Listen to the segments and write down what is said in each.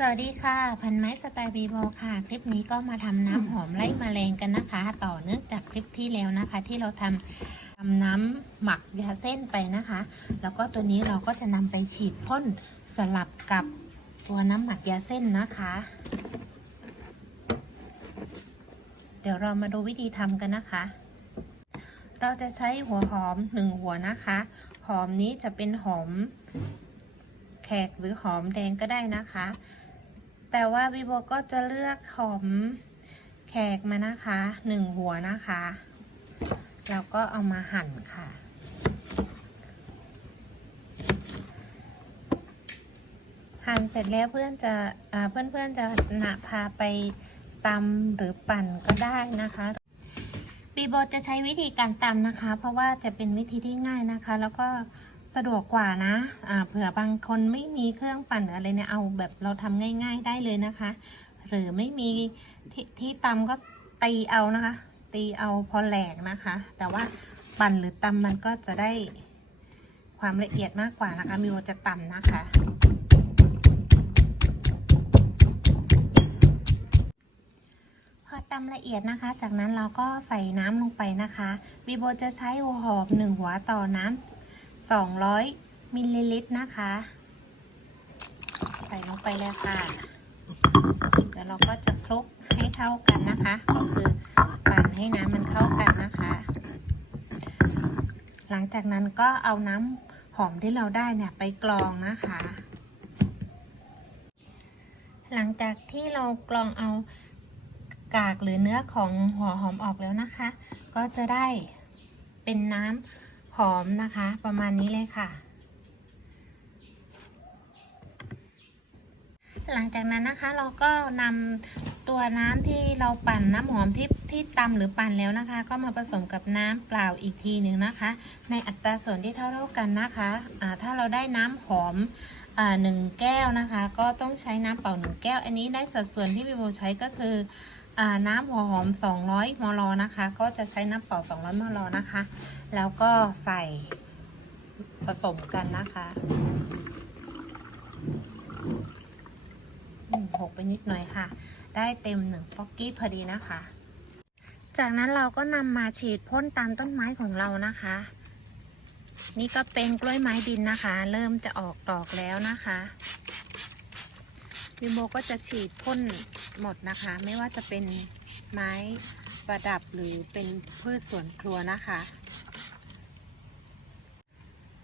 สวัสดีค่ะ พันไม้สไตล์บีโบค่ะ คลิปนี้ก็มาทำน้ำหอมไล่แมลงกันนะคะ ต่อเนื่องจากคลิปที่แล้วนะคะ ที่เราทำทำน้ำหมักยาเส้นไปนะคะ แล้วก็ตัวนี้เราก็จะนำไปฉีดพ่นสลับกับตัวน้ำหมักยาเส้นนะคะ เดี๋ยวเรามาดูวิธีทำกันนะคะ เราจะใช้หัวหอมหนึ่งหัวนะคะ หอมนี้จะเป็นหอมแขกหรือหอมแดงก็ได้นะคะ แต่ว่าวิโบก็จะเลือกหอมแขกมานะคะหนึ่งหัวนะคะแล้วก็เอามาหั่นค่ะ หั่นเสร็จแล้วเพื่อนจะอ่าเพื่อนๆจะนะพาไปตำหรือปั่นก็ได้นะคะบีโบจะใช้วิธีการตำนะคะ เพราะว่าจะเป็นวิธีที่ง่ายนะคะ แล้วก็ สะดวกกว่านะอ่าเผื่อบางคนไม่มีเครื่องปั่นหรืออะไรเนี่ยเอาแบบเราทำง่าย ๆได้เลยนะคะ หรือไม่มีที่ที่ตำก็ตีเอานะคะ ตีเอาพอแหลกนะคะ แต่ว่าปั่นหรือตำมันก็จะได้ความละเอียดมากกว่านะคะมิวจะตำนะคะพอตำละเอียดนะคะ จากนั้นเราก็ใส่น้ำลงไปนะคะบีโบจะใช้หัวหอมหนึ่งหัวต่อน้ำ 200มิลลิลิตรนะคะ ใส่ลงไปเลยค่ะเดี๋ยวเราก็จะคลุกให้เท่ากันนะคะ ก็คือปั่นให้น้ำมันเข้ากันนะคะ หลังจากนั้นก็เอาน้ำหอมที่เราได้เนี่ยไปกรองนะคะ หลังจากที่เรากรองเอากากหรือเนื้อของหัวหอมออกแล้วนะคะ ก็จะได้เป็นน้ำ หอมนะคะ ประมาณนี้เลยค่ะ หลังจากนั้นนะคะเราก็นำตัวน้ำที่เราปั่นน้ำหอมที่ที่ตำหรือปั่นแล้วนะคะ ก็มาผสมกับน้ำเปล่าอีกทีหนึ่งนะคะ ในอัตราส่วนที่เท่าๆกันนะคะะถ้าเราได้น้ำหอมหนึ่งแก้วนะคะ ก็ต้องใช้น้ำเปล่าหนึ่งแก้ว อันนี้ได้สัดส่วนที่พี่โบใช้ก็คืออ น้ำหัวหอม 200 มลนะคะ ก็จะใช้น้ำเปล่า 200 มลนะคะ แล้วก็ใส่ผสมกันนะคะหกไปนิดหน่อยค่ะ ได้เต็มหนึ่งฟอกกี้พอดีนะคะ จากนั้นเราก็นำมาฉีดพ่นตามต้นไม้ของเรานะคะ นี่ก็เป็นกล้วยไม้ดินนะคะ เริ่มจะออกดอกแล้วนะคะ วิโมก็จะฉีดพ่นหมดนะคะ ไม่ว่าจะเป็นไม้ประดับหรือเป็นพืชสวนครัวนะคะ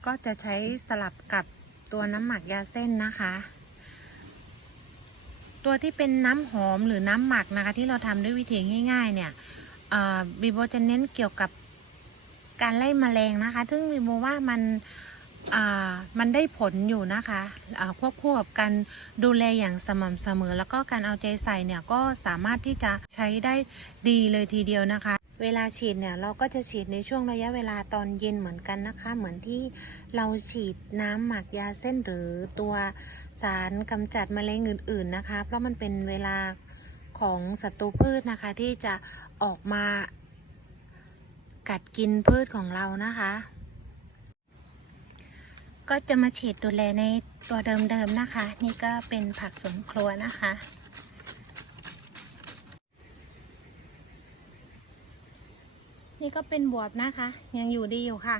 ก็จะใช้สลับกับตัวน้ำหมักยาเส้นนะคะ ตัวที่เป็นน้ำหอมหรือน้ำหมักนะคะ ที่เราทำด้วยวิธีง่าย ๆ เนี่ยบีโบจะเน้นเกี่ยวกับการไล่มแมลงนะคะ ซึ่งบีโบว่ามัน มันได้ผลอยู่นะคะควบคู่กับการดูแลอย่างสม่ำเสมอ แล้วก็การเอาใจใส่เนี่ยก็สามารถที่จะใช้ได้ดีเลยทีเดียวนะคะ เวลาฉีดเนี่ยเราก็จะฉีดในช่วงระยะเวลาตอนเย็นเหมือนกันนะคะ เหมือนที่เราฉีดน้ำหมักยาเส้นหรือตัวสารกำจัดแมลงอื่น ๆนะคะ เพราะมันเป็นเวลาของศัตรูพืชนะคะที่จะออกมากัดกินพืชของเรานะคะ ก็จะมาฉีดดูแลในตัวเดิมๆนะคะ นี่ก็เป็นผักสวนครัวนะคะนี่ก็เป็นบวบนะคะ ยังอยู่ดีอยู่ค่ะ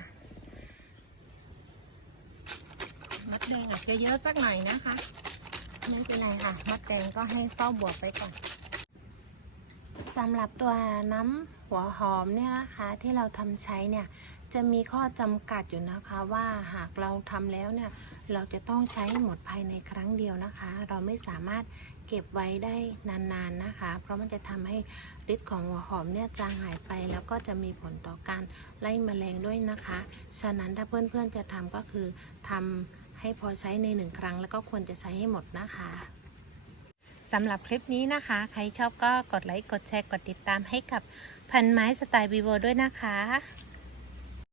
มัดแดงอาจจะเยอะสักหน่อยนะคะไม่เป็นไรค่ะ มัดแดงก็ให้เฝ้าบวบไปก่อนสำหรับตัวน้ำหัวหอมเนี่ยนะคะ ที่เราทำใช้เนี่ย จะมีข้อจำกัดอยู่นะคะว่าหากเราทำแล้วเนี่ยเราจะต้องใช้หมดภายในครั้งเดียวนะคะ เราไม่สามารถเก็บไว้ได้นานๆนนะคะ เพราะมันจะทำให้ฤทธิ์ของหัวหอมเนี่ยจางหายไป แล้วก็จะมีผลต่อการไล่มแมลงด้วยนะคะ ฉะนั้นถ้าเพื่อนๆจะทำก็คือทำให้พอใช้ในหนึ่งครั้ง แล้วก็ควรจะใช้ให้หมดนะคะสำหรับคลิปนี้นะคะ ใครชอบก็กดไลค์ กดแชร์ กดติดตามให้กับพันไม้สไตล์วีโวด้วยนะคะ